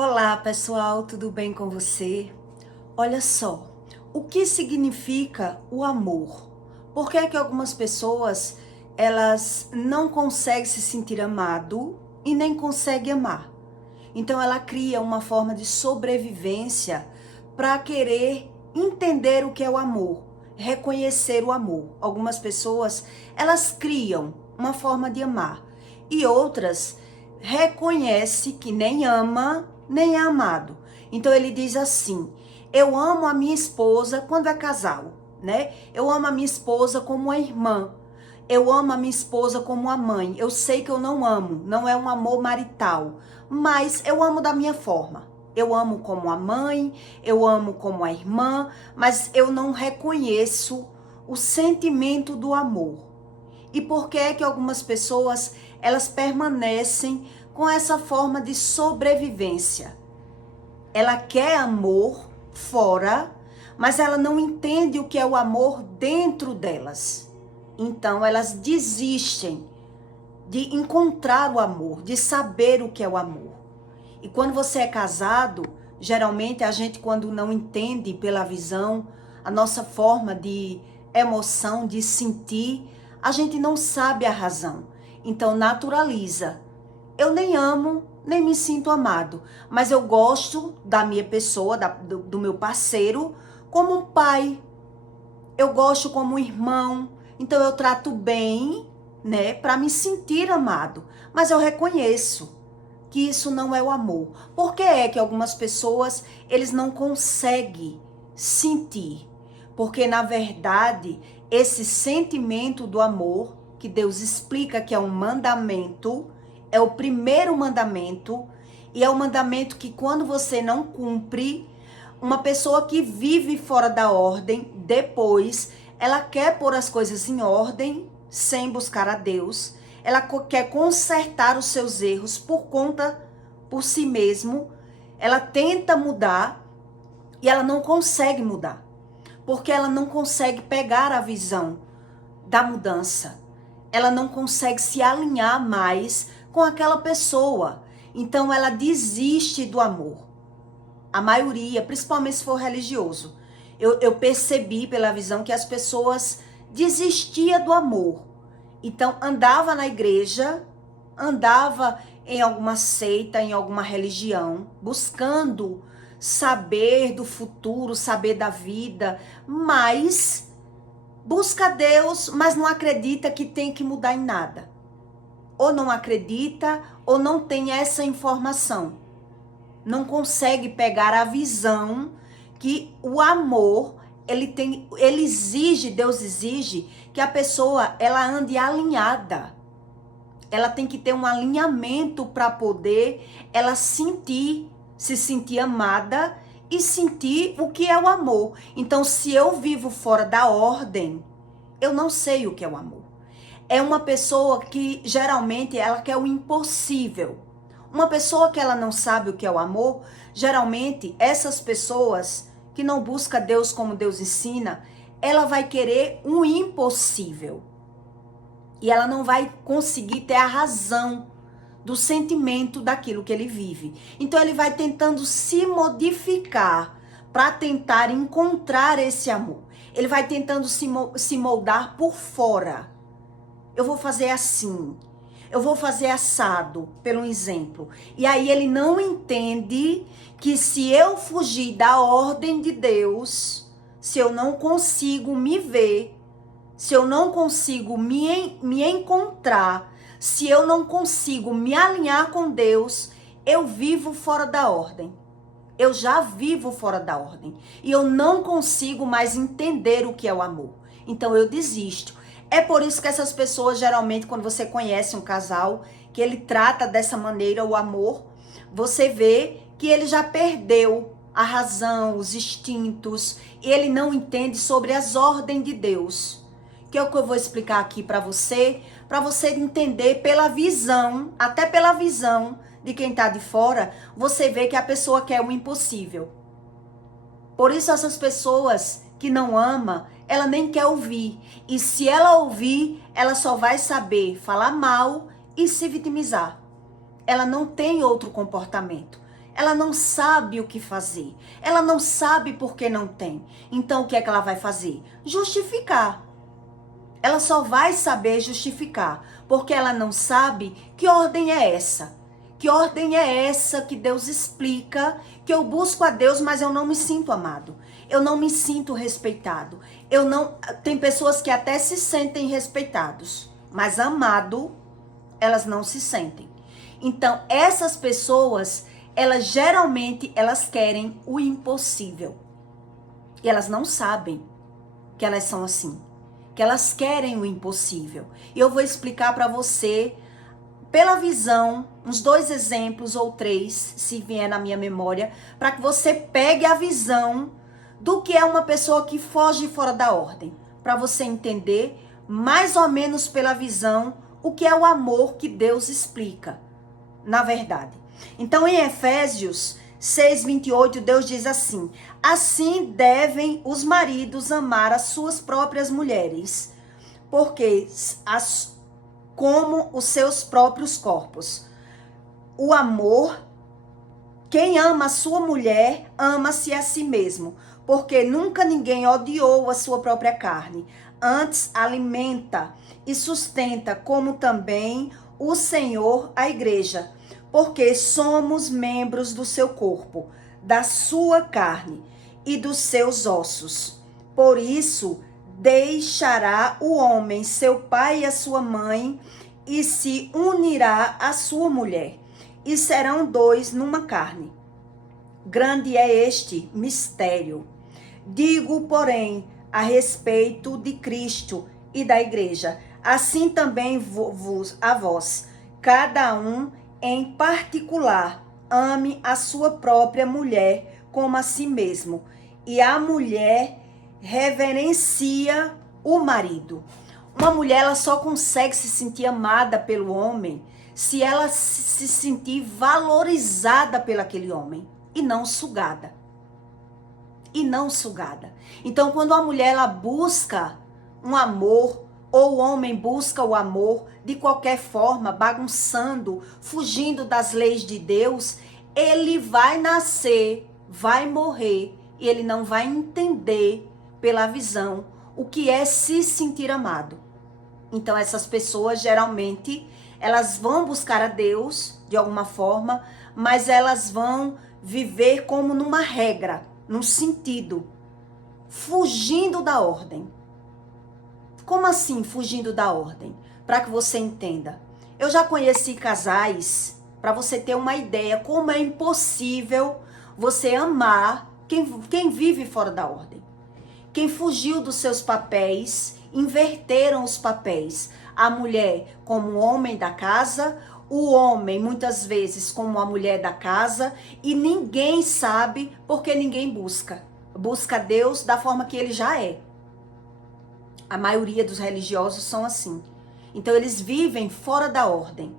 Olá, pessoal, tudo bem com você? Olha só, o que significa o amor? Por que é que algumas pessoas elas não conseguem se sentir amado e nem conseguem amar? Então ela cria uma forma de sobrevivência para querer entender o que é o amor, reconhecer o amor. Algumas pessoas, elas criam uma forma de amar e outras reconhece que nem ama, nem é amado. Então ele diz assim: eu amo a minha esposa quando é casal, né? Eu amo a minha esposa como uma irmã. Eu amo a minha esposa como a mãe. Eu sei que eu não amo, não é um amor marital, mas eu amo da minha forma. Eu amo como a mãe, eu amo como a irmã, mas eu não reconheço o sentimento do amor. E por que é que algumas pessoas, elas permanecem com essa forma de sobrevivência? Ela quer amor fora, mas ela não entende o que é o amor dentro delas. Então elas desistem de encontrar o amor, de saber o que é o amor. E quando você é casado, geralmente a gente, quando não entende pela visão, a nossa forma de emoção, de sentir, a gente não sabe a razão. Então naturaliza. Eu nem amo, nem me sinto amado, mas eu gosto da minha pessoa, do meu parceiro, como um pai. Eu gosto como um irmão, então eu trato bem, né, para me sentir amado. Mas eu reconheço que isso não é o amor. Por que é que algumas pessoas, eles não conseguem sentir? Porque, na verdade, esse sentimento do amor, que Deus explica que é um mandamento, é o primeiro mandamento, e é o mandamento que quando você não cumpre, uma pessoa que vive fora da ordem, depois, ela quer pôr as coisas em ordem, sem buscar a Deus. Ela quer consertar os seus erros por si mesmo. Ela tenta mudar e ela não consegue mudar. Porque ela não consegue pegar a visão da mudança. Ela não consegue se alinhar mais com aquela pessoa. Então ela desiste do amor. A maioria, principalmente se for religioso. Eu percebi pela visão que as pessoas desistiam do amor. Então andava na igreja, andava em alguma seita, em alguma religião, buscando saber do futuro, saber da vida, mas busca Deus, mas não acredita que tem que mudar em nada. Ou não acredita, ou não tem essa informação. Não consegue pegar a visão que o amor, ele exige, Deus exige que a pessoa, ela ande alinhada. Ela tem que ter um alinhamento para poder ela se sentir amada e sentir o que é o amor. Então, se eu vivo fora da ordem, eu não sei o que é o amor. É uma pessoa que geralmente ela quer o impossível. Uma pessoa que ela não sabe o que é o amor, geralmente essas pessoas que não buscam Deus como Deus ensina, ela vai querer um impossível. E ela não vai conseguir ter a razão do sentimento daquilo que ele vive. Então ele vai tentando se modificar para tentar encontrar esse amor. Ele vai tentando se moldar por fora. Eu vou fazer assim. Eu vou fazer assado, pelo exemplo. E aí ele não entende que se eu fugir da ordem de Deus, se eu não consigo me ver, se eu não consigo me encontrar, se eu não consigo me alinhar com Deus, eu vivo fora da ordem. Eu já vivo fora da ordem. E eu não consigo mais entender o que é o amor. Então eu desisto. É por isso que essas pessoas, geralmente, quando você conhece um casal, que ele trata dessa maneira o amor, você vê que ele já perdeu a razão, os instintos, e ele não entende sobre as ordens de Deus. Que é o que eu vou explicar aqui para você entender pela visão, até pela visão de quem tá de fora, você vê que a pessoa quer o impossível. Por isso essas pessoas que não amam, ela nem quer ouvir. E se ela ouvir, ela só vai saber falar mal e se vitimizar. Ela não tem outro comportamento. ela não sabe o que fazer, ela não sabe por que não tem. Então o que é que ela vai fazer? Justificar. Ela só vai saber justificar, porque ela não sabe que ordem é essa. Que ordem é essa que Deus explica, que eu busco a Deus, mas eu não me sinto amado. Eu não me sinto respeitado. Tem pessoas que até se sentem respeitados, mas amado, elas não se sentem. Então, essas pessoas, elas querem o impossível. E elas não sabem que elas são assim. Que elas querem o impossível. E eu vou explicar para você, pela visão, uns 2 exemplos ou 3, se vier na minha memória, para que você pegue a visão do que é uma pessoa que foge fora da ordem. Para você entender, mais ou menos pela visão, o que é o amor que Deus explica, na verdade. Então, em Efésios 6:28, Deus diz assim: assim devem os maridos amar as suas próprias mulheres, porque como os seus próprios corpos. O amor, quem ama a sua mulher, ama-se a si mesmo, porque nunca ninguém odiou a sua própria carne, antes alimenta e sustenta, como também o Senhor a igreja, porque somos membros do seu corpo, da sua carne e dos seus ossos. Por isso, deixará o homem seu pai e a sua mãe, e se unirá à sua mulher, e serão 2 numa carne. Grande é este mistério. Digo, porém, a respeito de Cristo e da igreja, assim também a vós, cada um em particular, ame a sua própria mulher como a si mesmo, e a mulher reverencia o marido. Uma mulher, ela só consegue se sentir amada pelo homem se ela se sentir valorizada pelo aquele homem e não sugada. E não sugada. Então, quando a mulher ela busca um amor, ou o homem busca o amor de qualquer forma, bagunçando, fugindo das leis de Deus, ele vai nascer, vai morrer e ele não vai entender pela visão o que é se sentir amado. Então, essas pessoas geralmente elas vão buscar a Deus de alguma forma, mas elas vão viver como numa regra, num sentido, fugindo da ordem. Como assim fugindo da ordem? Para que você entenda. Eu já conheci casais, para você ter uma ideia, como é impossível você amar quem vive fora da ordem. Quem fugiu dos seus papéis, inverteram os papéis. A mulher como o homem da casa, o homem muitas vezes como a mulher da casa, e ninguém sabe porque ninguém busca. Busca Deus da forma que ele já é. A maioria dos religiosos são assim. Então eles vivem fora da ordem.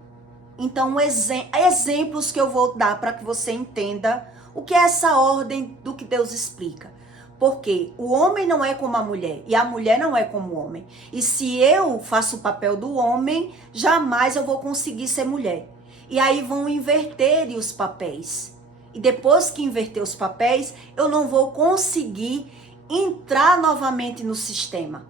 Então exemplos que eu vou dar para que você entenda o que é essa ordem do que Deus explica. Porque o homem não é como a mulher e a mulher não é como o homem. E se eu faço o papel do homem, jamais eu vou conseguir ser mulher. E aí vão inverter os papéis. E depois que inverter os papéis, eu não vou conseguir entrar novamente no sistema.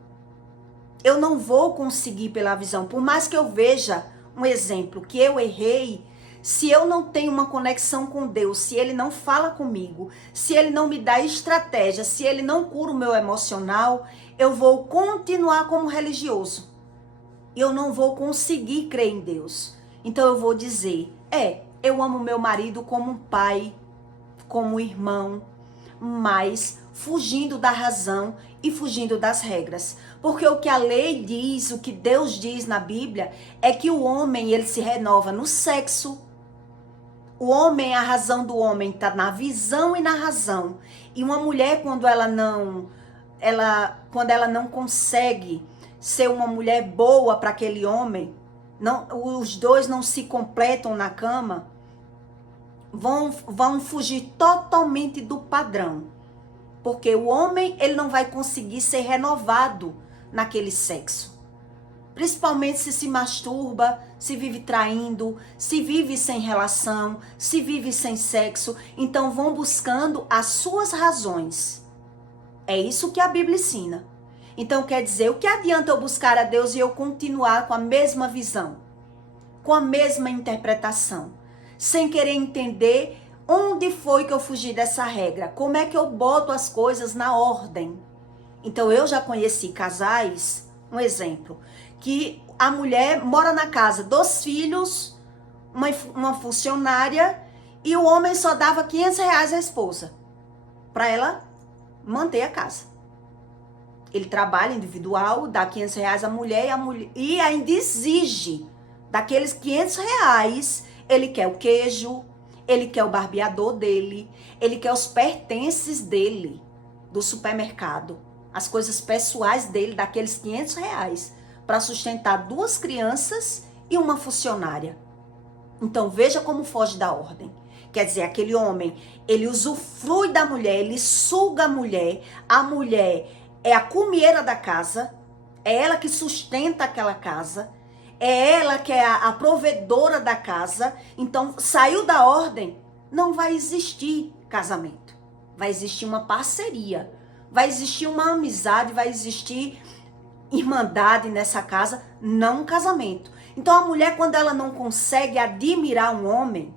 Eu não vou conseguir pela visão. Por mais que eu veja um exemplo que eu errei, se eu não tenho uma conexão com Deus, se Ele não fala comigo, se Ele não me dá estratégia, se Ele não cura o meu emocional, eu vou continuar como religioso. Eu não vou conseguir crer em Deus. Então eu vou dizer, eu amo meu marido como um pai, como um irmão, mas fugindo da razão e fugindo das regras. Porque o que a lei diz, o que Deus diz na Bíblia, é que o homem ele se renova no sexo. O homem, a razão do homem está na visão e na razão. E uma mulher, quando ela não consegue ser uma mulher boa para aquele homem, os dois não se completam na cama, vão fugir totalmente do padrão. Porque o homem ele não vai conseguir ser renovado naquele sexo. Principalmente se masturba, se vive traindo, se vive sem relação, se vive sem sexo. Então vão buscando as suas razões. É isso que a Bíblia ensina. Então quer dizer, o que adianta eu buscar a Deus e eu continuar com a mesma visão? Com a mesma interpretação? Sem querer entender onde foi que eu fugi dessa regra? Como é que eu boto as coisas na ordem? Então eu já conheci casais, um exemplo, que a mulher mora na casa dos filhos, uma funcionária, e o homem só dava R$500 à esposa, para ela manter a casa. Ele trabalha individual, dá R$500 à mulher, e ainda exige daqueles R$500, ele quer o queijo, ele quer o barbeador dele, ele quer os pertences dele, do supermercado, as coisas pessoais dele, daqueles R$500, para sustentar 2 crianças e uma funcionária. Então veja como foge da ordem. Quer dizer, aquele homem, ele usufrui da mulher, ele suga a mulher é a comieira da casa, é ela que sustenta aquela casa, é ela que é a provedora da casa. Então saiu da ordem, não vai existir casamento, vai existir uma parceria, vai existir uma amizade, vai existir irmandade nessa casa, não um casamento. Então a mulher, quando ela não consegue admirar um homem,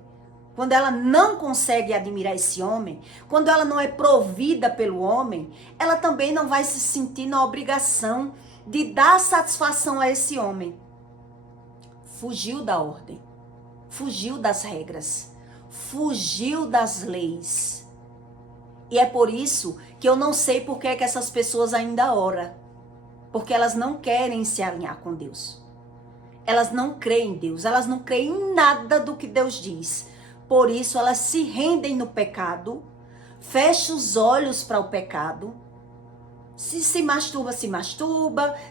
quando ela não consegue admirar esse homem, quando ela não é provida pelo homem, ela também não vai se sentir na obrigação de dar satisfação a esse homem. Fugiu da ordem, fugiu das regras, fugiu das leis. E é por isso que eu não sei por que é que essas pessoas ainda oram. Porque elas não querem se alinhar com Deus. Elas não creem em Deus, elas não creem em nada do que Deus diz. Por isso elas se rendem no pecado, fecham os olhos para o pecado. Se masturba,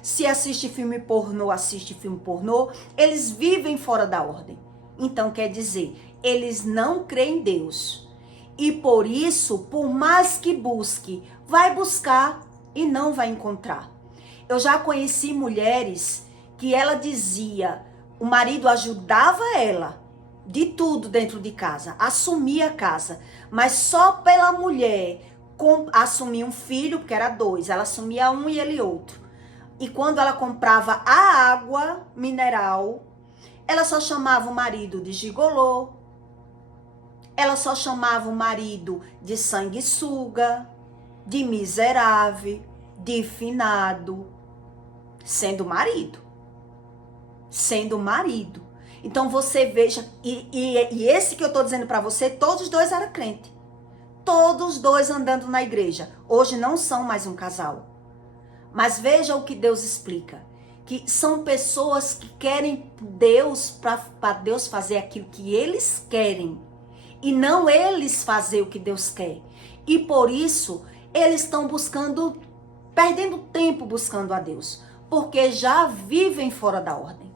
se assiste filme pornô, assiste filme pornô. Eles vivem fora da ordem. Então quer dizer, eles não creem em Deus. E por isso, por mais que busque, vai buscar e não vai encontrar. Eu já conheci mulheres que ela dizia, o marido ajudava ela de tudo dentro de casa, assumia a casa, mas só pela mulher assumir um filho, porque era 2, ela assumia um e ele outro. E quando ela comprava a água mineral, ela só chamava o marido de gigolô, ela só chamava o marido de sanguessuga, de miserável, de finado, sendo marido. Então você veja, e esse que eu tô dizendo para você, todos os 2 eram crentes. Todos os 2 andando na igreja. Hoje não são mais um casal. Mas veja o que Deus explica. Que são pessoas que querem Deus para Deus fazer aquilo que eles querem. E não eles fazer o que Deus quer. E por isso, eles estão buscando, perdendo tempo buscando a Deus. Porque já vivem fora da ordem.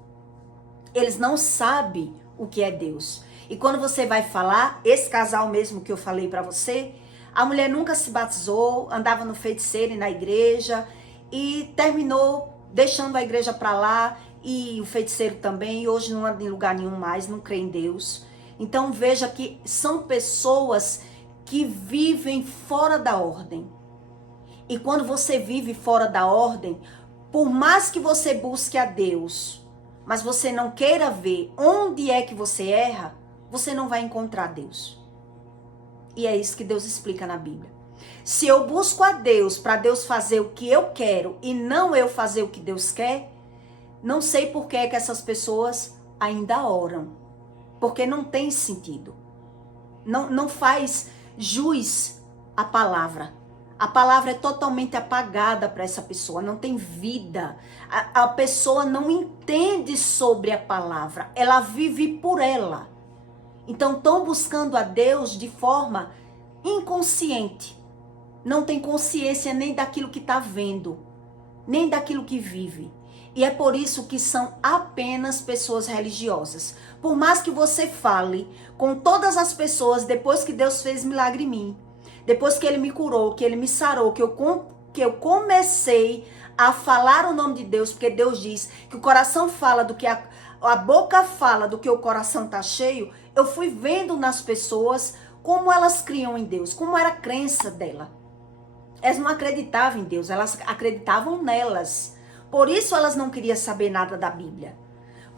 Eles não sabem o que é Deus. E quando você vai falar, esse casal mesmo que eu falei para você, a mulher nunca se batizou, andava no feiticeiro e na igreja e terminou deixando a igreja para lá e o feiticeiro também, e hoje não anda em lugar nenhum mais, não crê em Deus. Então veja que são pessoas que vivem fora da ordem. E quando você vive fora da ordem, por mais que você busque a Deus, mas você não queira ver onde é que você erra, você não vai encontrar Deus. E é isso que Deus explica na Bíblia. Se eu busco a Deus para Deus fazer o que eu quero e não eu fazer o que Deus quer, não sei por que é que essas pessoas ainda oram. Porque não tem sentido. Não faz jus à palavra. A palavra é totalmente apagada para essa pessoa, não tem vida. A pessoa não entende sobre a palavra, ela vive por ela. Então estão buscando a Deus de forma inconsciente. Não tem consciência nem daquilo que está vendo, nem daquilo que vive. E é por isso que são apenas pessoas religiosas. Por mais que você fale com todas as pessoas depois que Deus fez milagre em mim, depois que Ele me curou, que Ele me sarou, que eu comecei a falar o nome de Deus, porque Deus diz que o coração fala do que a boca fala do que o coração tá cheio, eu fui vendo nas pessoas como elas criam em Deus, como era a crença dela. Elas não acreditavam em Deus, elas acreditavam nelas. Por isso elas não queriam saber nada da Bíblia.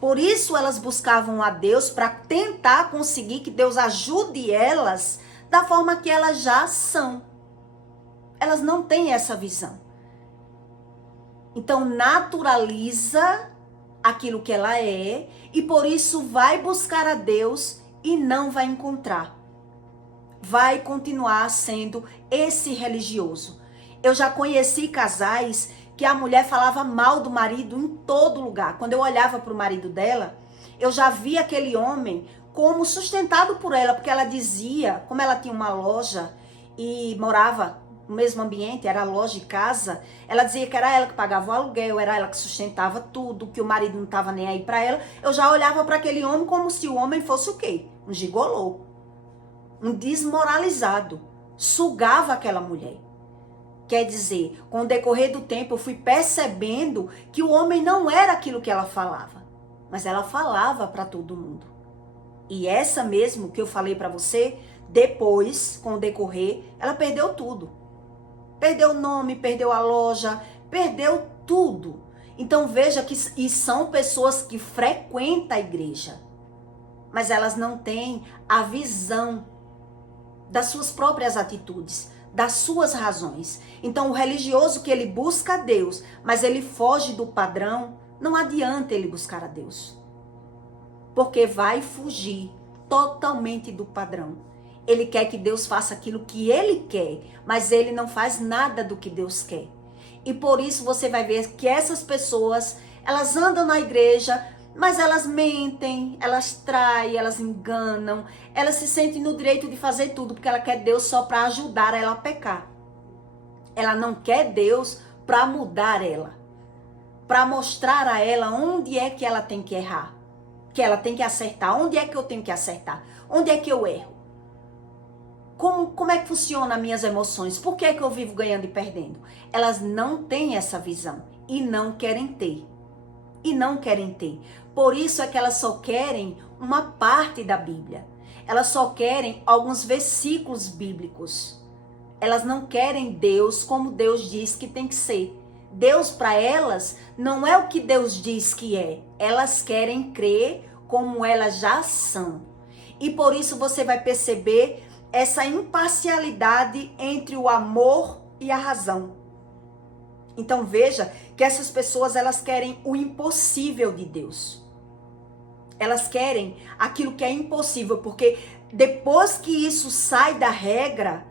Por isso elas buscavam a Deus para tentar conseguir que Deus ajude elas da forma que elas já são. Elas não têm essa visão. Então naturaliza aquilo que ela é e por isso vai buscar a Deus e não vai encontrar. Vai continuar sendo esse religioso. Eu já conheci casais que a mulher falava mal do marido em todo lugar. Quando eu olhava para o marido dela, eu já via aquele homem como sustentado por ela, porque ela dizia, como ela tinha uma loja e morava no mesmo ambiente, era loja e casa, ela dizia que era ela que pagava o aluguel, era ela que sustentava tudo, que o marido não estava nem aí para ela. Eu já olhava para aquele homem como se o homem fosse o quê? Um gigolô, um desmoralizado, sugava aquela mulher. Quer dizer, com o decorrer do tempo eu fui percebendo que o homem não era aquilo que ela falava, mas ela falava para todo mundo. E essa mesmo que eu falei para você, depois, com o decorrer, ela perdeu tudo. Perdeu o nome, perdeu a loja, perdeu tudo. Então veja que e são pessoas que frequentam a igreja, mas elas não têm a visão das suas próprias atitudes, das suas razões. Então o religioso que ele busca a Deus, mas ele foge do padrão, não adianta ele buscar a Deus. Porque vai fugir totalmente do padrão. Ele quer que Deus faça aquilo que ele quer, mas ele não faz nada do que Deus quer. E por isso você vai ver que essas pessoas, elas andam na igreja, mas elas mentem, elas traem, elas enganam, elas se sentem no direito de fazer tudo, porque ela quer Deus só para ajudar ela a pecar. Ela não quer Deus para mudar ela, para mostrar a ela onde é que ela tem que errar, que ela tem que acertar, onde é que eu tenho que acertar, onde é que eu erro. Como é que funcionam as minhas emoções? Por que é que eu vivo ganhando e perdendo? Elas não têm essa visão e não querem ter. E não querem ter. Por isso é que elas só querem uma parte da Bíblia. Elas só querem alguns versículos bíblicos. Elas não querem Deus como Deus diz que tem que ser. Deus para elas não é o que Deus diz que é. Elas querem crer como elas já são. E por isso você vai perceber essa imparcialidade entre o amor e a razão. Então veja que essas pessoas, elas querem o impossível de Deus. Elas querem aquilo que é impossível, porque depois que isso sai da regra,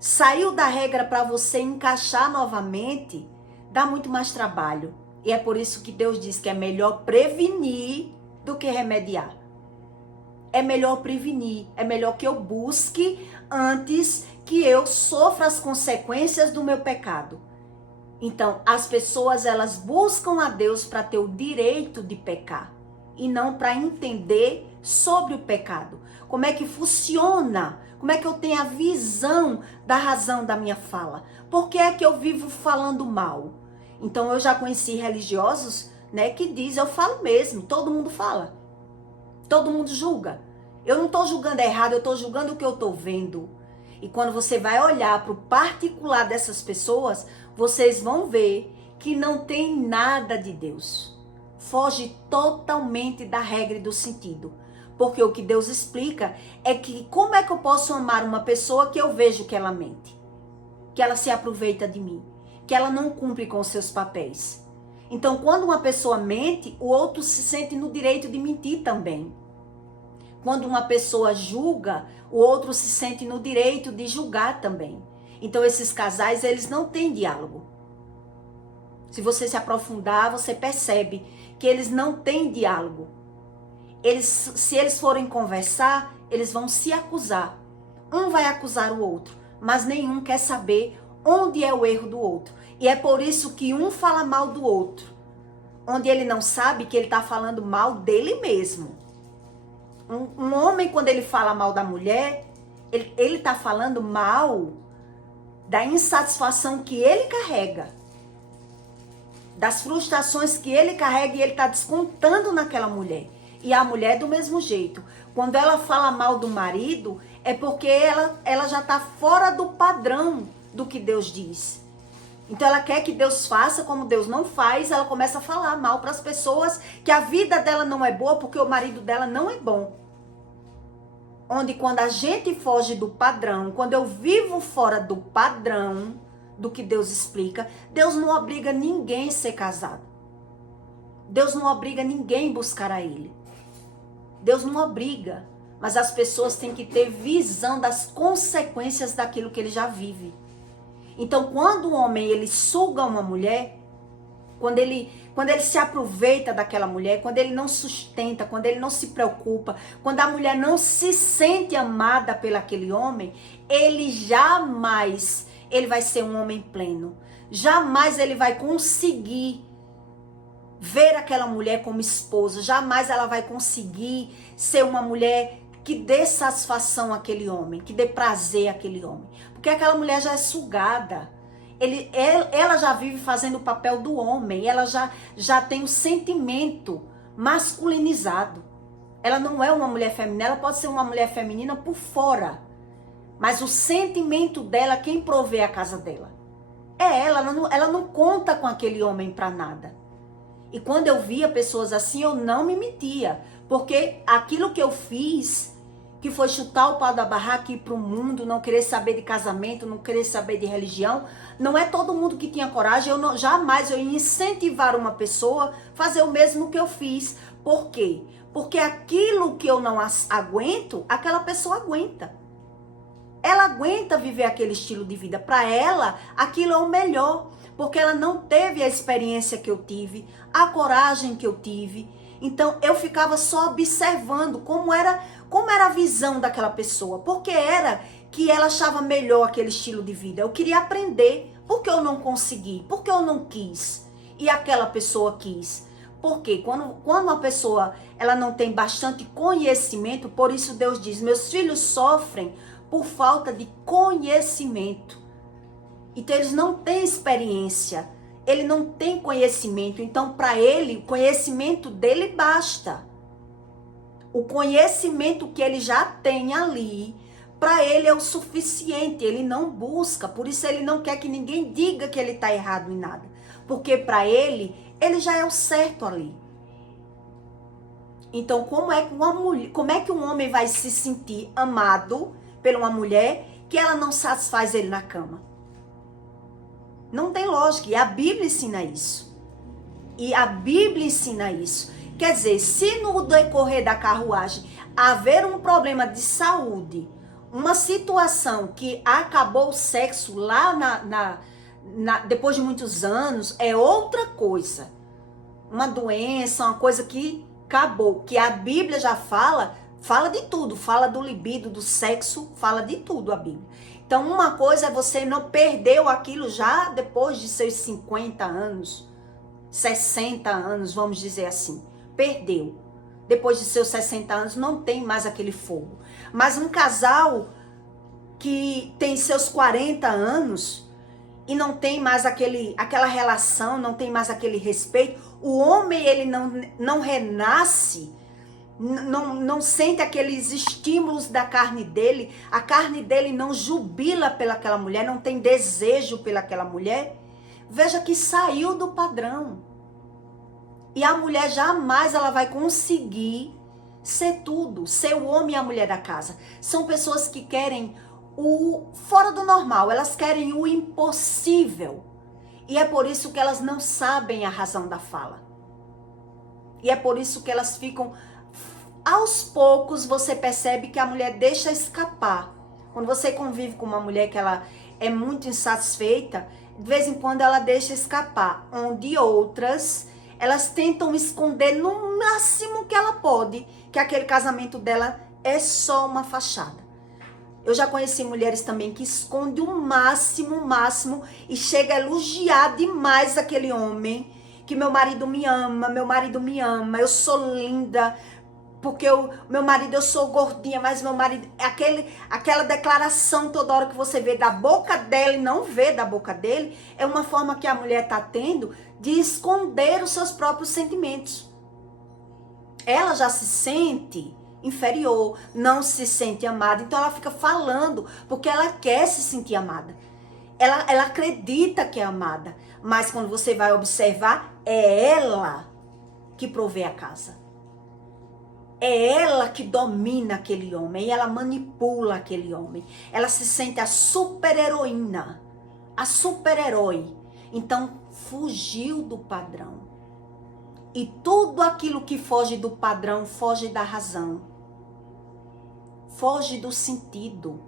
saiu da regra para você encaixar novamente, dá muito mais trabalho. E é por isso que Deus diz que é melhor prevenir do que remediar. É melhor prevenir, é melhor que eu busque antes que eu sofra as consequências do meu pecado. Então, as pessoas, elas buscam a Deus para ter o direito de pecar e não para entender sobre o pecado. Como é que funciona? Como é que eu tenho a visão da razão da minha fala? Por que é que eu vivo falando mal? Então, eu já conheci religiosos, né, que dizem, eu falo mesmo, todo mundo fala. Todo mundo julga. Eu não estou julgando errado, eu estou julgando o que eu estou vendo. E quando você vai olhar para o particular dessas pessoas, vocês vão ver que não tem nada de Deus. Foge totalmente da regra e do sentido. Porque o que Deus explica é que como é que eu posso amar uma pessoa que eu vejo que ela mente? Que ela se aproveita de mim? Que ela não cumpre com os seus papéis? Então, quando uma pessoa mente, o outro se sente no direito de mentir também. Quando uma pessoa julga, o outro se sente no direito de julgar também. Então, esses casais, eles não têm diálogo. Se você se aprofundar, você percebe que eles não têm diálogo. Se eles forem conversar, eles vão se acusar. Um vai acusar o outro, mas nenhum quer saber onde é o erro do outro. E é por isso que um fala mal do outro, onde ele não sabe que ele está falando mal dele mesmo. Um homem, quando ele fala mal da mulher, ele está falando mal da insatisfação que ele carrega. das frustrações que ele carrega e ele está descontando naquela mulher. E a mulher do mesmo jeito. Quando ela fala mal do marido, é porque ela já está fora do padrão do que Deus diz. Então ela quer que Deus faça como Deus não faz, ela começa a falar mal para as pessoas que a vida dela não é boa porque o marido dela não é bom. Onde quando a gente foge do padrão, quando eu vivo fora do padrão do que Deus explica, Deus não obriga ninguém a ser casado. Deus não obriga ninguém a buscar a Ele. Deus não obriga, mas as pessoas têm que ter visão das consequências daquilo que ele já vive. Então, quando o homem ele suga uma mulher, quando ele se aproveita daquela mulher, quando ele não sustenta, quando ele não se preocupa, quando a mulher não se sente amada pelo aquele homem, ele jamais ele vai ser um homem pleno. Jamais ele vai conseguir ver aquela mulher como esposa. Jamais ela vai conseguir ser uma mulher que dê satisfação àquele homem, que dê prazer àquele homem. Porque aquela mulher já é sugada. Ela já vive fazendo o papel do homem. Ela já tem o sentimento masculinizado. Ela não é uma mulher feminina. Ela pode ser uma mulher feminina por fora. Mas o sentimento dela, quem provê a casa dela? É ela não conta com aquele homem para nada. E quando eu via pessoas assim, eu não me metia. Porque aquilo que eu fiz, que foi chutar o pau da barraca e ir para o mundo, não querer saber de casamento, não querer saber de religião, não é todo mundo que tinha coragem. Jamais eu ia incentivar uma pessoa a fazer o mesmo que eu fiz. Por quê? Porque aquilo que eu não aguento, aquela pessoa aguenta. Ela aguenta viver aquele estilo de vida. Para ela, aquilo é o melhor. Porque ela não teve a experiência que eu tive, a coragem que eu tive. Então, eu ficava só observando como era a visão daquela pessoa. Porque era que ela achava melhor aquele estilo de vida. Eu queria aprender. Por que eu não consegui? Por que eu não quis? E aquela pessoa quis. Porque quando uma pessoa ela não tem bastante conhecimento, por isso Deus diz, meus filhos sofrem por falta de conhecimento. Então, eles não têm experiência, ele não tem conhecimento. Então, para ele, o conhecimento dele basta. O conhecimento que ele já tem ali, para ele é o suficiente. Ele não busca, por isso ele não quer que ninguém diga que ele está errado em nada. Porque para ele já é o certo ali. Então, como é que um homem vai se sentir amado por uma mulher que ela não satisfaz ele na cama? Não tem lógica. E a Bíblia ensina isso. Quer dizer, se no decorrer da carruagem haver um problema de saúde, uma situação que acabou o sexo lá depois de muitos anos, é outra coisa. Uma doença, uma coisa que acabou. Que a Bíblia já fala de tudo. Fala do libido, do sexo, fala de tudo a Bíblia. Então, uma coisa é você não perdeu aquilo já depois de seus 50 anos, 60 anos, vamos dizer assim. Perdeu. Depois de seus 60 anos, não tem mais aquele fogo. Mas um casal que tem seus 40 anos e não tem mais aquela relação, não tem mais aquele respeito, o homem, ele não renasce, não sente aqueles estímulos da carne dele, a carne dele não jubila pelaquela mulher, não tem desejo pelaquela mulher. Veja que saiu do padrão. E a mulher jamais ela vai conseguir ser tudo, ser o homem e a mulher da casa. São pessoas que querem o fora do normal, elas querem o impossível. E é por isso que elas não sabem a razão da fala. E é por isso que elas ficam... Aos poucos você percebe que a mulher deixa escapar. Quando você convive com uma mulher que ela é muito insatisfeita, de vez em quando ela deixa escapar. Onde outras, elas tentam esconder no máximo que ela pode, que aquele casamento dela é só uma fachada. Eu já conheci mulheres também que escondem o máximo e chega a elogiar demais aquele homem, que meu marido me ama, eu sou linda. porque o meu marido, eu sou gordinha, mas meu marido, aquela declaração toda hora que você vê da boca dela e não vê da boca dele, é uma forma que a mulher está tendo de esconder os seus próprios sentimentos. Ela já se sente inferior, não se sente amada, então ela fica falando, porque ela quer se sentir amada. Ela acredita que é amada, mas quando você vai observar, é ela que provê a casa. É ela que domina aquele homem, e ela manipula aquele homem. Ela se sente a super-heroína, a super-herói. Então, fugiu do padrão. E tudo aquilo que foge do padrão, foge da razão. Foge do sentido.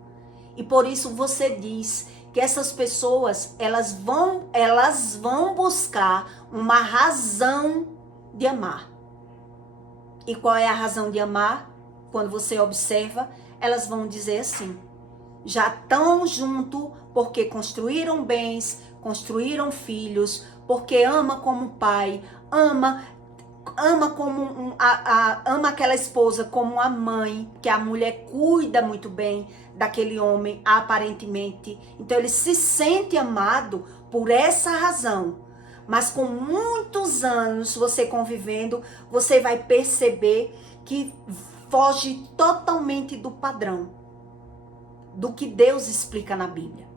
E por isso você diz que essas pessoas, elas vão buscar uma razão de amar. E qual é a razão de amar? Quando você observa, elas vão dizer assim: já estão junto porque construíram bens, construíram filhos, porque ama como pai, ama como ama aquela esposa como a mãe, que a mulher cuida muito bem daquele homem, aparentemente. Então ele se sente amado por essa razão. Mas com muitos anos você convivendo, você vai perceber que foge totalmente do padrão, do que Deus explica na Bíblia.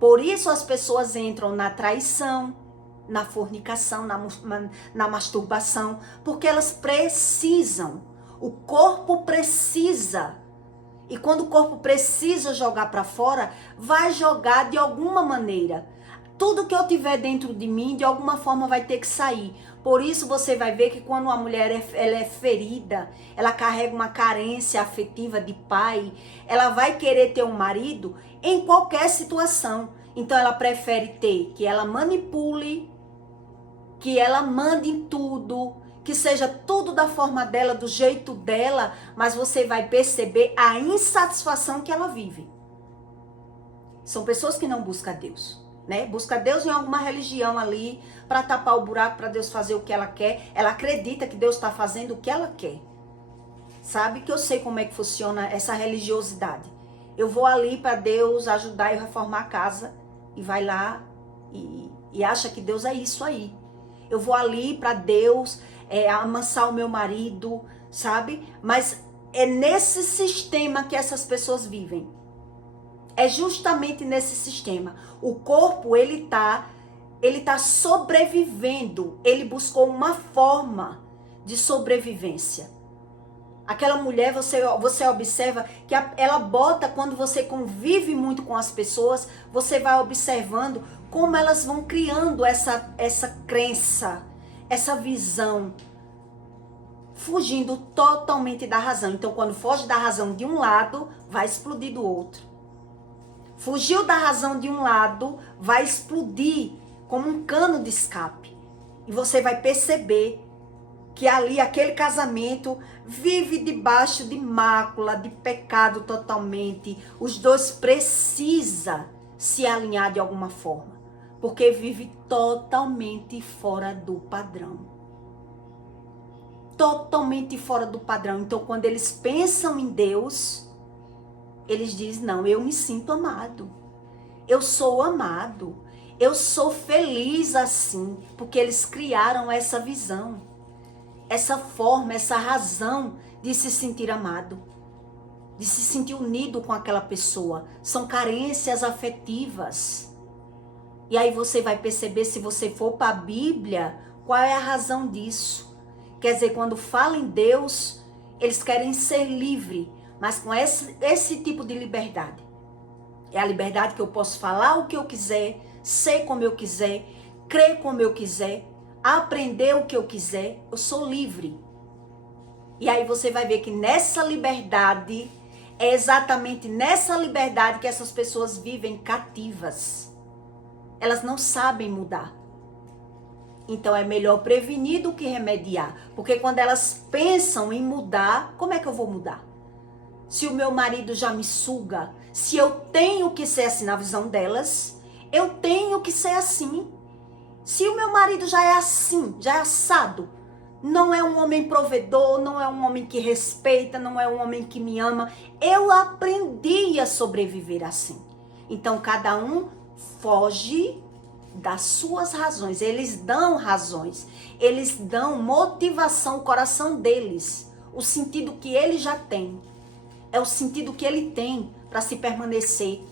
Por isso as pessoas entram na traição, na fornicação, na masturbação, porque elas precisam, o corpo precisa. E quando o corpo precisa jogar para fora, vai jogar de alguma maneira. Tudo que eu tiver dentro de mim, de alguma forma vai ter que sair. Por isso você vai ver que quando uma mulher ela é ferida, ela carrega uma carência afetiva de pai, ela vai querer ter um marido em qualquer situação. Então ela prefere ter que ela manipule, que ela mande em tudo, que seja tudo da forma dela, do jeito dela, mas você vai perceber a insatisfação que ela vive. São pessoas que não buscam Deus. Né? Busca Deus em alguma religião ali para tapar o buraco, para Deus fazer o que ela quer. Ela acredita que Deus está fazendo o que ela quer. Sabe que eu sei como é que funciona essa religiosidade. Eu vou ali para Deus ajudar eu reformar a casa e vai lá e acha que Deus é isso aí. Eu vou ali para Deus amansar o meu marido, sabe? Mas é nesse sistema que essas pessoas vivem. É justamente nesse sistema. O corpo, ele tá sobrevivendo. Ele buscou uma forma de sobrevivência. Aquela mulher, você observa que ela bota, quando você convive muito com as pessoas, você vai observando como elas vão criando essa crença, essa visão, fugindo totalmente da razão. Então, quando foge da razão de um lado, vai explodir do outro. Fugiu da razão de um lado, vai explodir como um cano de escape. E você vai perceber que ali, aquele casamento, vive debaixo de mácula, de pecado totalmente. Os dois precisam se alinhar de alguma forma, porque vive totalmente fora do padrão. Totalmente fora do padrão. Então, quando eles pensam em Deus, eles dizem: não, eu me sinto amado, eu sou amado, eu sou feliz assim, porque eles criaram essa visão, essa forma, essa razão de se sentir amado, de se sentir unido com aquela pessoa. São carências afetivas. E aí você vai perceber, se você for para a Bíblia, qual é a razão disso. Quer dizer, quando falam em Deus, eles querem ser livres, mas com esse tipo de liberdade. É a liberdade que eu posso falar o que eu quiser, ser como eu quiser, crer como eu quiser, aprender o que eu quiser. Eu sou livre. E aí você vai ver que nessa liberdade, é exatamente nessa liberdade que essas pessoas vivem cativas. Elas não sabem mudar. Então é melhor prevenir do que remediar. Porque quando elas pensam em mudar, como é que eu vou mudar? Se o meu marido já me suga, se eu tenho que ser assim na visão delas, eu tenho que ser assim. Se o meu marido já é assim, já é assado, não é um homem provedor, não é um homem que respeita, não é um homem que me ama. Eu aprendi a sobreviver assim. Então cada um foge das suas razões. Eles dão razões, eles dão motivação ao coração deles. O sentido que ele já tem é o sentido que ele tem para se permanecer,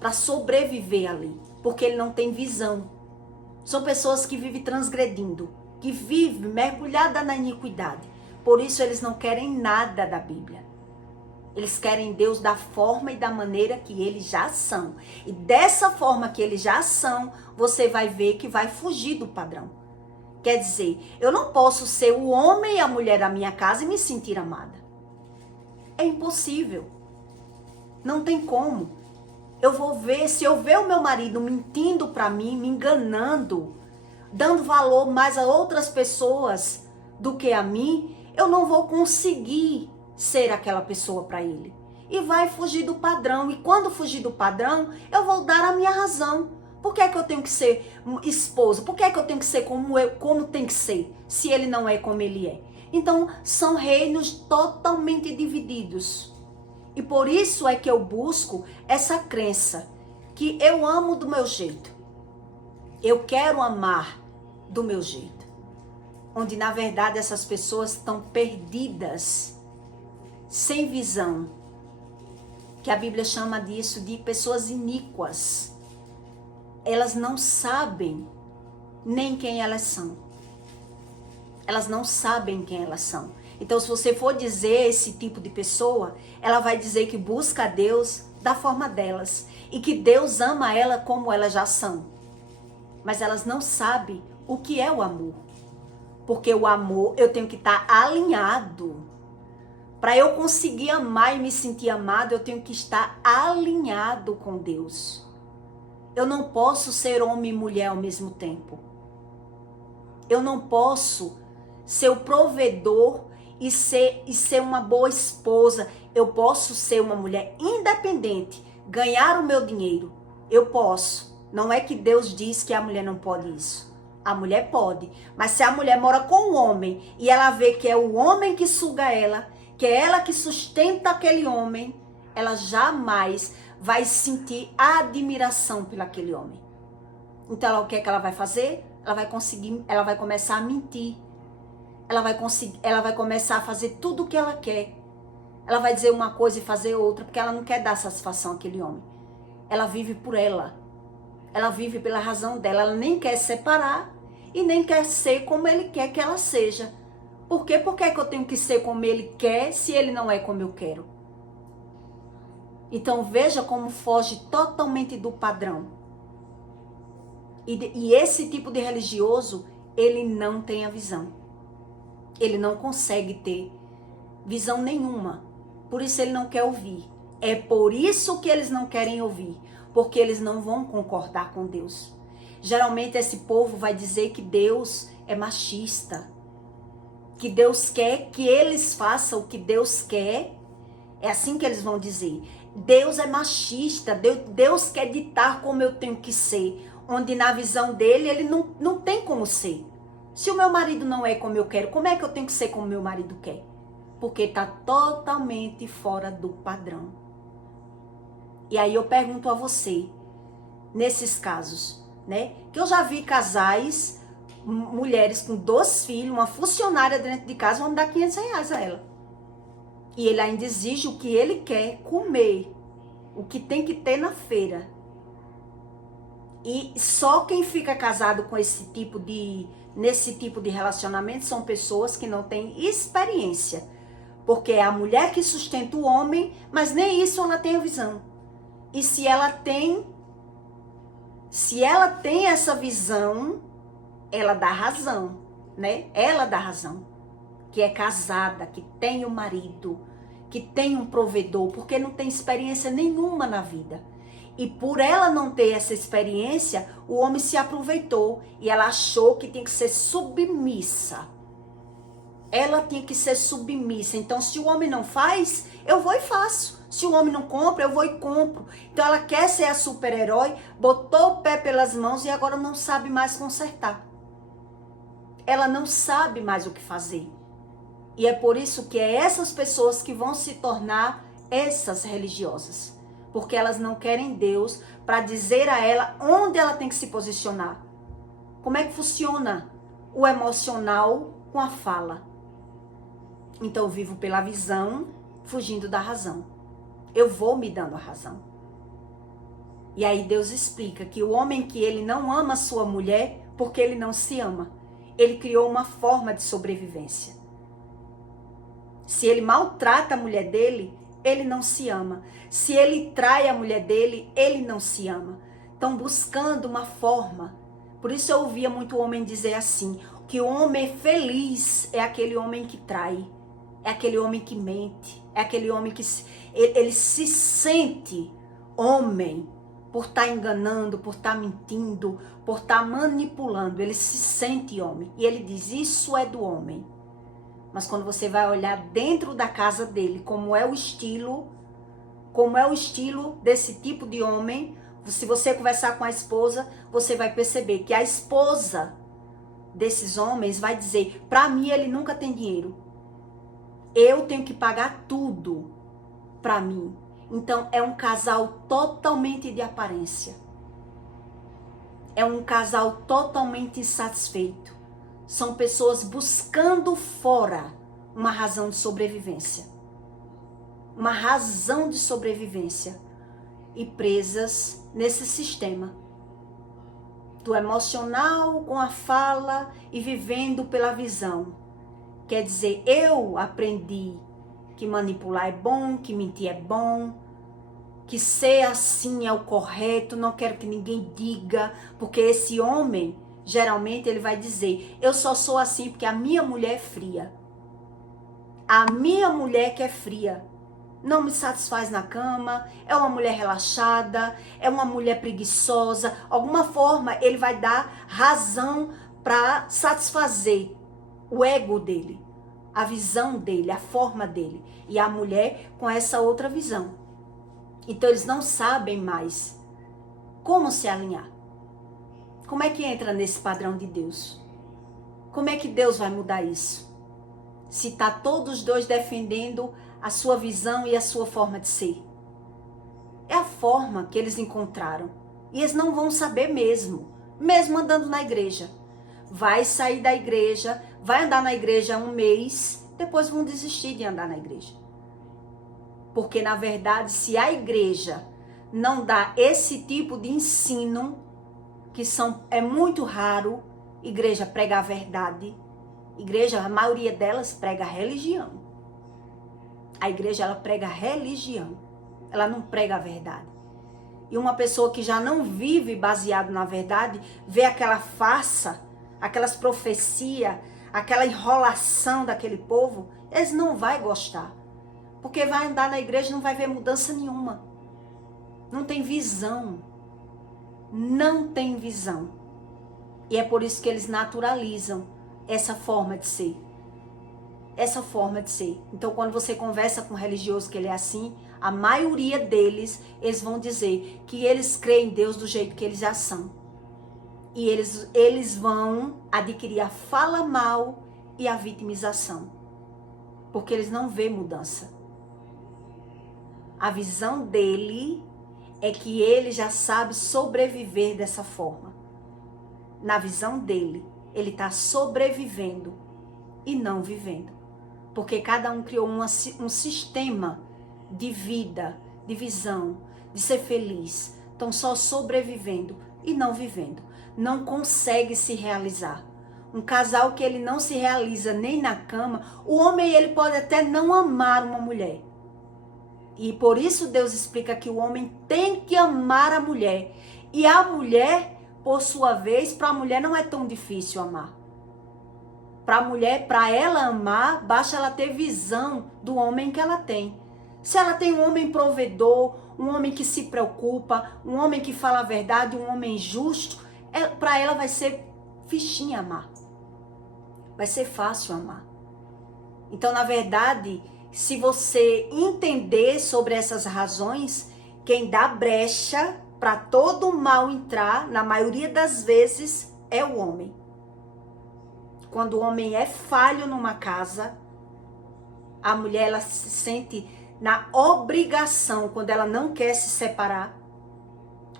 para sobreviver ali, porque ele não tem visão. São pessoas que vivem transgredindo, que vivem mergulhada na iniquidade. Por isso eles não querem nada da Bíblia. Eles querem Deus da forma e da maneira que eles já são. E dessa forma que eles já são, você vai ver que vai fugir do padrão. Quer dizer, eu não posso ser o homem e a mulher da minha casa e me sentir amada. É impossível. Não tem como. Eu vou ver, se eu ver o meu marido mentindo para mim, me enganando, dando valor mais a outras pessoas do que a mim, eu não vou conseguir ser aquela pessoa para ele. E vai fugir do padrão. E quando fugir do padrão, eu vou dar a minha razão. Por que é que eu tenho que ser esposa? Por que é que eu tenho que ser como tem que ser, se ele não é como ele é? Então, são reinos totalmente divididos. E por isso é que eu busco essa crença, que eu amo do meu jeito. Eu quero amar do meu jeito. Onde, na verdade, essas pessoas estão perdidas, sem visão. Que a Bíblia chama disso de pessoas iníquas. Elas não sabem nem quem elas são. Elas não sabem quem elas são. Então, se você for dizer esse tipo de pessoa, ela vai dizer que busca a Deus da forma delas. E que Deus ama ela como elas já são. Mas elas não sabem o que é o amor. Porque o amor, eu tenho que estar alinhado. Para eu conseguir amar e me sentir amado, eu tenho que estar alinhado com Deus. Eu não posso ser homem e mulher ao mesmo tempo. Eu não posso ser o provedor e ser uma boa esposa. Eu posso ser uma mulher independente, ganhar o meu dinheiro. Eu posso. Não é que Deus diz que a mulher não pode isso. A mulher pode. Mas se a mulher mora com um homem e ela vê que é o homem que suga ela, que é ela que sustenta aquele homem, ela jamais vai sentir admiração por aquele homem. Então, o que é que ela vai fazer? Ela vai começar a mentir. Ela vai começar a fazer tudo o que ela quer. Ela vai dizer uma coisa e fazer outra, porque ela não quer dar satisfação àquele homem. Ela vive por ela. Ela vive pela razão dela. Ela nem quer separar e nem quer ser como ele quer que ela seja. Por quê? Por que é que eu tenho que ser como ele quer se ele não é como eu quero? Então veja como foge totalmente do padrão. E esse tipo de religioso, ele não tem a visão. Ele não consegue ter visão nenhuma. Por isso ele não quer ouvir. É por isso que eles não querem ouvir. Porque eles não vão concordar com Deus. Geralmente esse povo vai dizer que Deus é machista. Que Deus quer que eles façam o que Deus quer. É assim que eles vão dizer. Deus é machista. Deus quer ditar como eu tenho que ser. Onde na visão dele, ele não tem como ser. Se o meu marido não é como eu quero, como é que eu tenho que ser como meu marido quer? Porque está totalmente fora do padrão. E aí eu pergunto a você, nesses casos, né? Que eu já vi casais, mulheres com 2 filhos, uma funcionária dentro de casa, vão dar R$500 a ela. E ele ainda exige o que ele quer comer, o que tem que ter na feira. E só quem fica casado com nesse tipo de relacionamento são pessoas que não têm experiência. Porque é a mulher que sustenta o homem, mas nem isso ela tem a visão. E se ela tem essa visão, ela dá razão, né? Ela dá razão. Que é casada, que tem um marido, que tem um provedor, porque não tem experiência nenhuma na vida. E por ela não ter essa experiência, o homem se aproveitou e ela achou que tinha que ser submissa. Ela tinha que ser submissa. Então, se o homem não faz, eu vou e faço. Se o homem não compra, eu vou e compro. Então, ela quer ser a super-herói, botou o pé pelas mãos e agora não sabe mais consertar. ela não sabe mais o que fazer. E é por isso que é essas pessoas que vão se tornar essas religiosas. Porque elas não querem Deus para dizer a ela onde ela tem que se posicionar. Como é que funciona o emocional com a fala? Então eu vivo pela visão, fugindo da razão. Eu vou me dando a razão. E aí Deus explica que o homem que ele não ama sua mulher porque ele não se ama. Ele criou uma forma de sobrevivência. Se ele maltrata a mulher dele, ele não se ama. Se ele trai a mulher dele, ele não se ama. Estão buscando uma forma. Por isso eu ouvia muito homem dizer assim, que o homem feliz é aquele homem que trai, é aquele homem que mente, é aquele homem que ele se sente homem por estar enganando, por estar mentindo, por estar manipulando. Ele se sente homem. E ele diz, isso é do homem. Mas quando você vai olhar dentro da casa dele, como é o estilo desse tipo de homem, se você conversar com a esposa, você vai perceber que a esposa desses homens vai dizer, para mim ele nunca tem dinheiro. Eu tenho que pagar tudo para mim. Então é um casal totalmente de aparência. É um casal totalmente insatisfeito. São pessoas buscando fora uma razão de sobrevivência. Uma razão de sobrevivência. E presas nesse sistema. Do emocional com a fala e vivendo pela visão. Quer dizer, eu aprendi que manipular é bom, que mentir é bom, que ser assim é o correto, não quero que ninguém diga, porque esse homem, geralmente ele vai dizer, eu só sou assim porque a minha mulher é fria. A minha mulher que é fria, não me satisfaz na cama, é uma mulher relaxada, é uma mulher preguiçosa, alguma forma ele vai dar razão para satisfazer o ego dele, a visão dele, a forma dele, e a mulher com essa outra visão. Então eles não sabem mais como se alinhar. Como é que entra nesse padrão de Deus? Como é que Deus vai mudar isso? Se tá todos dois defendendo a sua visão e a sua forma de ser. É a forma que eles encontraram. E eles não vão saber mesmo andando na igreja. Vai sair da igreja, vai andar na igreja 1 mês, depois vão desistir de andar na igreja. Porque, na verdade, se a igreja não dá esse tipo de ensino, é muito raro, igreja prega a verdade, igreja, a maioria delas prega a religião. A igreja, ela prega a religião, ela não prega a verdade. E uma pessoa que já não vive baseado na verdade, vê aquela farsa, aquelas profecias, aquela enrolação daquele povo, eles não vão gostar. Porque vai andar na igreja e não vai ver mudança nenhuma. Não tem visão. Não tem visão. E é por isso que eles naturalizam essa forma de ser. Essa forma de ser. Então, quando você conversa com um religioso que ele é assim, a maioria deles, eles vão dizer que eles creem em Deus do jeito que eles já são. E eles vão adquirir a fala mal e a vitimização. Porque eles não vêem mudança. A visão dele é que ele já sabe sobreviver dessa forma. Na visão dele, ele está sobrevivendo e não vivendo. Porque cada um criou um sistema de vida, de visão, de ser feliz. Estão só sobrevivendo e não vivendo. Não consegue se realizar. Um casal que ele não se realiza nem na cama, o homem ele pode até não amar uma mulher. E por isso Deus explica que o homem tem que amar a mulher. E a mulher, por sua vez, para a mulher não é tão difícil amar. Para a mulher, para ela amar, basta ela ter visão do homem que ela tem. Se ela tem um homem provedor, um homem que se preocupa, um homem que fala a verdade, um homem justo, para ela vai ser fichinha amar. Vai ser fácil amar. Então, na verdade, se você entender sobre essas razões, quem dá brecha para todo o mal entrar, na maioria das vezes, é o homem. quando o homem é falho numa casa, a mulher ela se sente na obrigação, quando ela não quer se separar,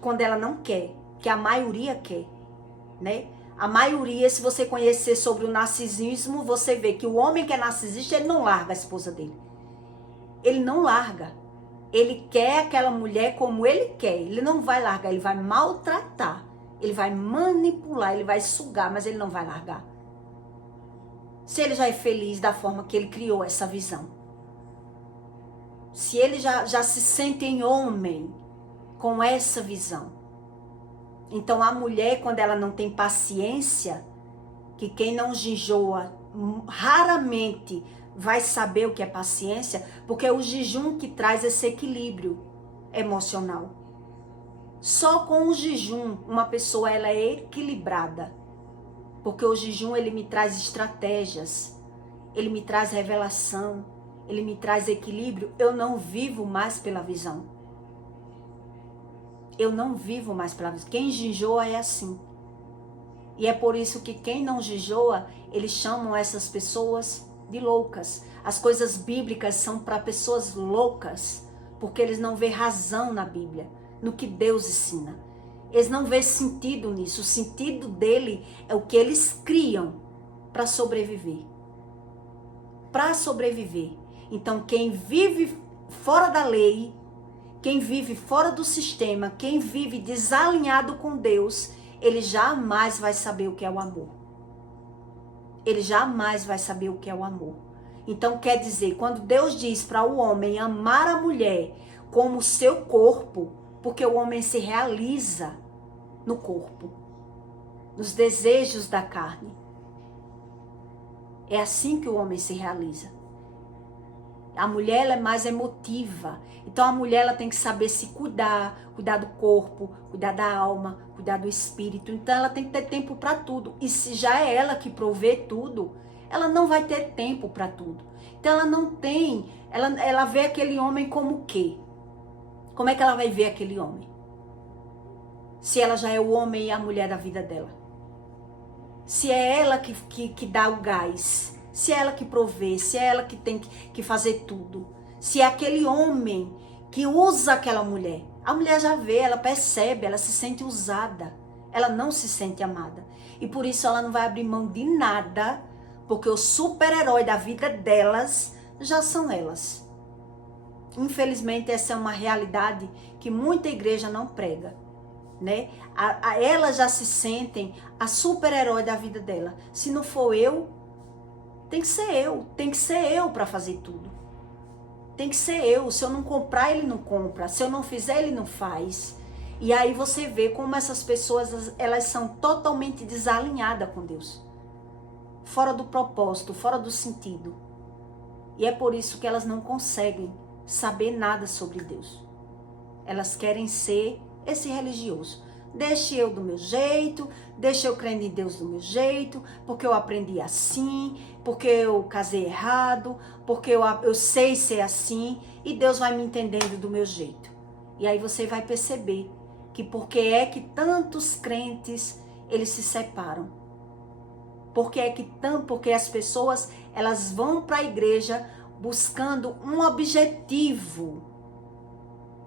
quando ela não quer, que a maioria quer, né? A maioria, se você conhecer sobre o narcisismo, você vê que o homem que é narcisista, ele não larga a esposa dele. Ele não larga. Ele quer aquela mulher como ele quer. Ele não vai largar, ele vai maltratar. Ele vai manipular, ele vai sugar, mas ele não vai largar. Se ele já é feliz da forma que ele criou essa visão. Se ele já se sente em homem com essa visão. Então a mulher, quando ela não tem paciência, que quem não jejua raramente vai saber o que é paciência, porque é o jejum que traz esse equilíbrio emocional. Só com o jejum uma pessoa ela é equilibrada, porque o jejum ele me traz estratégias, ele me traz revelação, ele me traz equilíbrio. Eu não vivo mais pela visão. Eu não vivo mais pela visão. Quem jejua é assim. E é por isso que quem não jejua, eles chamam essas pessoas de loucas. As coisas bíblicas são para pessoas loucas, porque eles não vêem razão na Bíblia, no que Deus ensina. Eles não vêem sentido nisso. O sentido dele é o que eles criam para sobreviver. Para sobreviver. Então quem vive fora da lei, quem vive fora do sistema, quem vive desalinhado com Deus, ele jamais vai saber o que é o amor. Ele jamais vai saber o que é o amor. Então quer dizer, quando Deus diz para o homem amar a mulher como seu corpo, porque o homem se realiza no corpo, nos desejos da carne. É assim que o homem se realiza. A mulher ela é mais emotiva. Então a mulher ela tem que saber se cuidar, cuidar do corpo, cuidar da alma, cuidar do espírito. Então ela tem que ter tempo para tudo. E se já é ela que provê tudo, ela não vai ter tempo para tudo. Então ela não tem, ela vê aquele homem como o quê? Como é que ela vai ver aquele homem? Se ela já é o homem e a mulher da vida dela. Se é ela que dá o gás. Se é ela que provê, se é ela que tem que fazer tudo. Se é aquele homem que usa aquela mulher. A mulher já vê, ela percebe, ela se sente usada. Ela não se sente amada. E por isso ela não vai abrir mão de nada, porque o super-herói da vida delas já são elas. Infelizmente essa é uma realidade que muita igreja não prega. Né? Elas já se sentem a super-herói da vida dela. Se não for eu, tem que ser eu para fazer tudo. Tem que ser eu. Se eu não comprar, ele não compra. Se eu não fizer, ele não faz. E aí você vê como essas pessoas, elas são totalmente desalinhadas com Deus. Fora do propósito, fora do sentido. E é por isso que elas não conseguem saber nada sobre Deus. Elas querem ser esse religioso. Deixa eu do meu jeito, deixa eu crer em Deus do meu jeito, porque eu aprendi assim, porque eu casei errado, porque eu sei ser assim, e Deus vai me entendendo do meu jeito. E aí você vai perceber que porque é que tantos crentes, eles se separam. Porque as pessoas, elas vão para a igreja buscando um objetivo.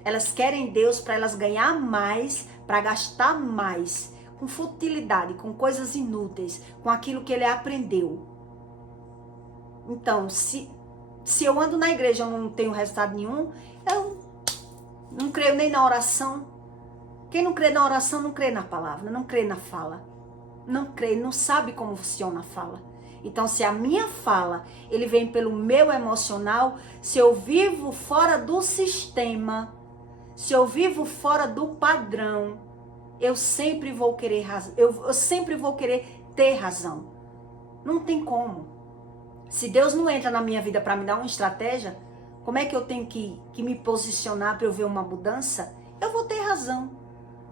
Elas querem Deus para elas ganhar mais, para gastar mais, com futilidade, com coisas inúteis, com aquilo que ele aprendeu. Então, se eu ando na igreja e eu não tenho resultado nenhum, eu não creio nem na oração. Quem não crê na oração não crê na palavra, não crê na fala. Não crê, não sabe como funciona a fala. Então, se a minha fala, ele vem pelo meu emocional, se eu vivo fora do sistema, se eu vivo fora do padrão, eu sempre vou querer razão. Eu sempre vou querer ter razão. Não tem como. Se Deus não entra na minha vida para me dar uma estratégia, como é que eu tenho que me posicionar para eu ver uma mudança? Eu vou ter razão.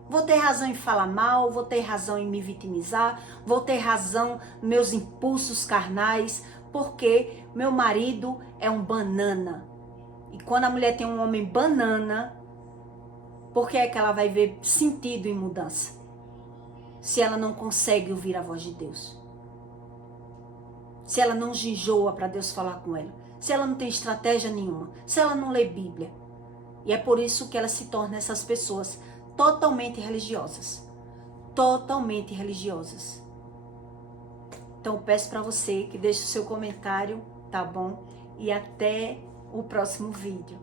Vou ter razão em falar mal, vou ter razão em me vitimizar, vou ter razão nos meus impulsos carnais, porque meu marido é um banana. E quando a mulher tem um homem banana, por que é que ela vai ver sentido em mudança? Se ela não consegue ouvir a voz de Deus. se ela não jejua para Deus falar com ela, se ela não tem estratégia nenhuma, se ela não lê Bíblia. E é por isso que ela se torna essas pessoas totalmente religiosas. Totalmente religiosas. Então eu peço para você que deixe o seu comentário, tá bom? E até o próximo vídeo.